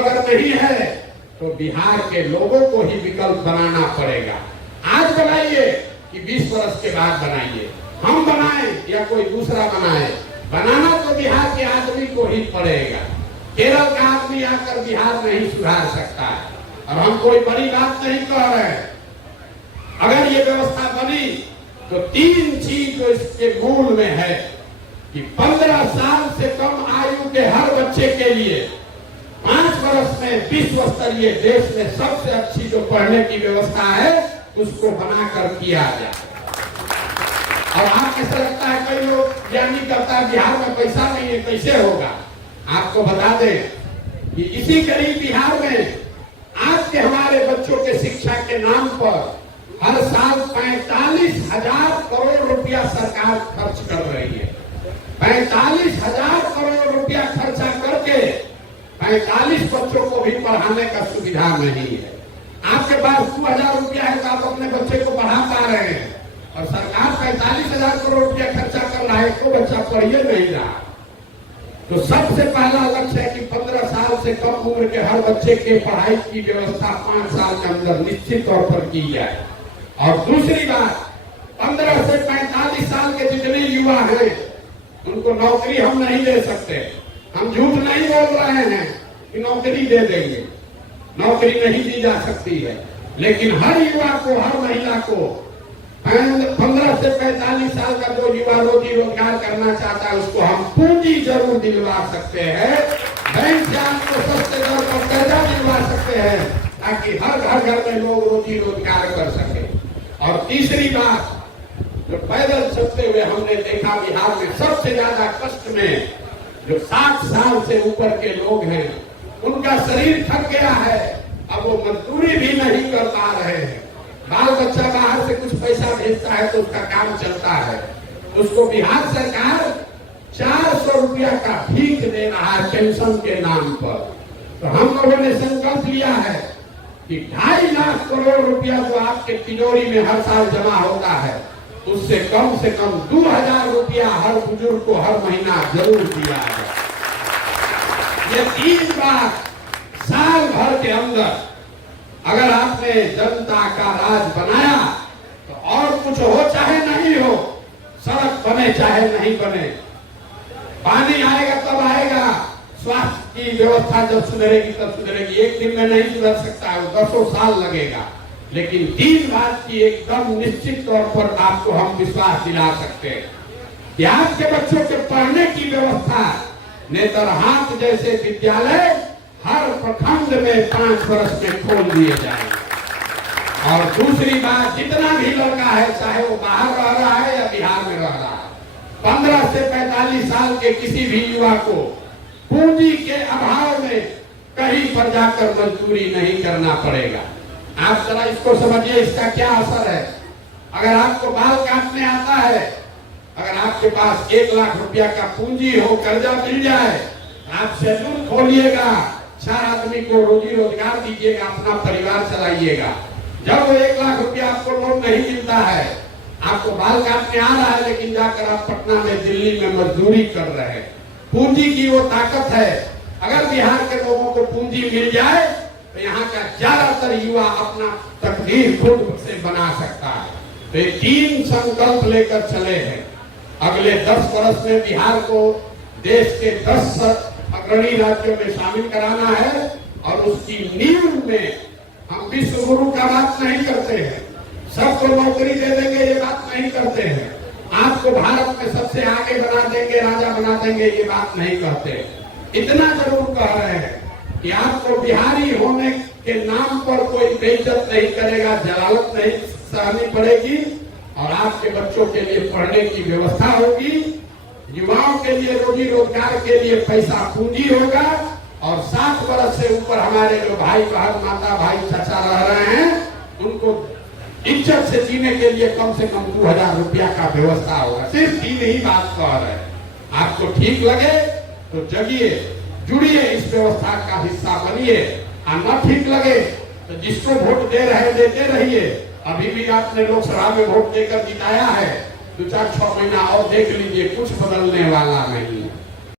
अगर नहीं है तो बिहार के लोगों को ही विकल्प बनाना पड़ेगा। आज बनाइए कि 20 वर्ष के बाद बनाइए, हम बनाएं या कोई दूसरा बनाए, बनाना तो बिहार के आदमी को ही पड़ेगा। केरल का आदमी आकर बिहार नहीं सुधार सकता है और हम कोई बड़ी बात नहीं कह रहे हैं। अगर ये व्यवस्था बनी तो 3 चीज जो इसके मूल में है कि 15 साल से कम आयु के हर बच्चे के लिए 5 वर्ष में विश्व स्तरीय देश में सबसे अच्छी जो पढ़ने की व्यवस्था है उसको बनाकर किया जाए। और आप कैसे लगता है, कई लोग ज्ञानी करता है बिहार में पैसा नहीं है, कैसे होगा? आपको बता दें कि इसी गरीब बिहार में आज के हमारे बच्चों के शिक्षा के नाम पर हर साल 45,000 करोड़ रुपया सरकार खर्च कर रही है। 45,000 करोड़ रुपया खर्चा करके 45 बच्चों को भी पढ़ाने का सुविधा नहीं है। आपके पास 2,000 रुपया है तो आप अपने बच्चे को पढ़ा पा रहे हैं और सरकार 45,000 करोड़ रुपया खर्चा कर रहा है, तो बच्चा पढ़िए नहीं रहा। तो सबसे पहला लक्ष्य है कि 15 साल से कम उम्र के हर बच्चे के पढ़ाई की व्यवस्था 5 साल के अंदर निश्चित तौर पर की जाए। और दूसरी बात, 15 से 45 साल के जितने युवा हैं उनको नौकरी हम नहीं दे सकते। हम झूठ नहीं बोल रहे हैं कि नौकरी दे देंगे, नौकरी नहीं दी जा सकती है, लेकिन हर युवा को, हर महिला को 15 से 45 साल का जो युवा रोजी रोजगार करना चाहता है उसको हम पूंजी जरूर दिलवा सकते हैं। बैंक से आपको सस्ते दर पर कर्जा दिलवा सकते हैं ताकि हर घर में लोग रोजी रोजगार कर सके। और तीसरी बात, जो पैदल चलते हुए हमने देखा बिहार में सबसे ज्यादा कष्ट में जो 60 साल से ऊपर के लोग हैं, उनका शरीर थक गया है, अब वो मजदूरी भी नहीं कर पा रहे हैं। बाल बच्चा बाहर से कुछ पैसा भेजता है तो उसका काम चलता है, उसको बिहार सरकार 400 रुपया का भीख दे रहा है पेंशन के नाम पर। तो हम लोगों ने संकल्प लिया है कि 2.5 लाख करोड़ रुपया जो आपके तिजोरी में हर साल जमा होता है उससे कम 2,000 रुपया हर बुजुर्ग को हर महीना जरूर दिया जाए। ये 3 बात साल भर के अंदर अगर आपने जनता का राज बनाया तो और कुछ हो चाहे नहीं हो, सड़क बने चाहे नहीं बने, पानी आएगा तब आएगा, स्वास्थ्य की व्यवस्था जब सुधरेगी तब सुधरेगी। एक दिन में नहीं सुधर सकता है, 10 साल लगेगा, लेकिन 3 बात की एकदम निश्चित तौर पर आपको हम विश्वास दिला सकते हैं कि आपके बच्चों के पढ़ने की व्यवस्था नेतरहाट जैसे विद्यालय हर प्रखंड में 5 वर्ष में खोल दिए जाएंगे। और दूसरी बात, जितना भी लड़का है चाहे वो बाहर रह रहा है या बिहार में रह रहा है, 15 से 45 साल के किसी भी युवा को पूंजी के अभाव में कहीं पर जाकर मजदूरी नहीं करना पड़ेगा। आप जरा इसको समझिए, इसका क्या असर है। अगर आपको बाल काटने आता है, अगर आपके पास 1 लाख रुपया का पूंजी हो, कर्जा मिल जाए, आप सैलून खोलिएगा, 4 आदमी को रोजी रोजगार दीजिएगा, अपना परिवार चलाइएगा। जब वो 1 लाख रुपया आपको लोन नहीं मिलता है, आपको बाल काटने आ रहा है, लेकिन जाकर आप पटना में, दिल्ली में मजदूरी कर रहे हैं। पूंजी की वो ताकत है। अगर बिहार के लोगों को पूंजी मिल जाए तो यहाँ का ज्यादातर युवा अपना तकदीर खुद से बना सकता है। तो ये 3 संकल्प लेकर चले हैं। अगले 10 वर्ष में बिहार को देश के 10 अग्रणी राज्यों में शामिल कराना है और उसकी नींव में हम विश्व गुरु का बात नहीं करते हैं, सबको नौकरी दे देंगे ये बात नहीं करते हैं, आपको भारत में सबसे आगे बना देंगे, राजा बना देंगे ये बात नहीं कहते। इतना जरूर कह रहे हैं कि आपको बिहारी होने के नाम पर कोई बेइज्जत नहीं करेगा, जलालत नहीं सहनी पड़ेगी और आपके बच्चों के लिए पढ़ने की व्यवस्था होगी, युवाओं के लिए रोजी रोजगार के लिए पैसा पूंजी होगा और 60 वर्ष से ऊपर हमारे जो भाई बहन, माता भाई, चाचा रह रहे हैं उनको इज्जत से जीने के लिए कम से कम 2,000 रुपया का व्यवस्था होगा। सिर्फ 3 ही बात कह रहे हैं। आपको ठीक लगे तो जगिए, जुड़िए, इस व्यवस्था का हिस्सा बनिए, और न ठीक लगे तो जिसको वोट दे रहे देते रहिए। अभी भी आपने लोकसभा में वोट देकर जिताया है, 2-4-6 महीना और देख लीजिए, कुछ बदलने वाला नहीं।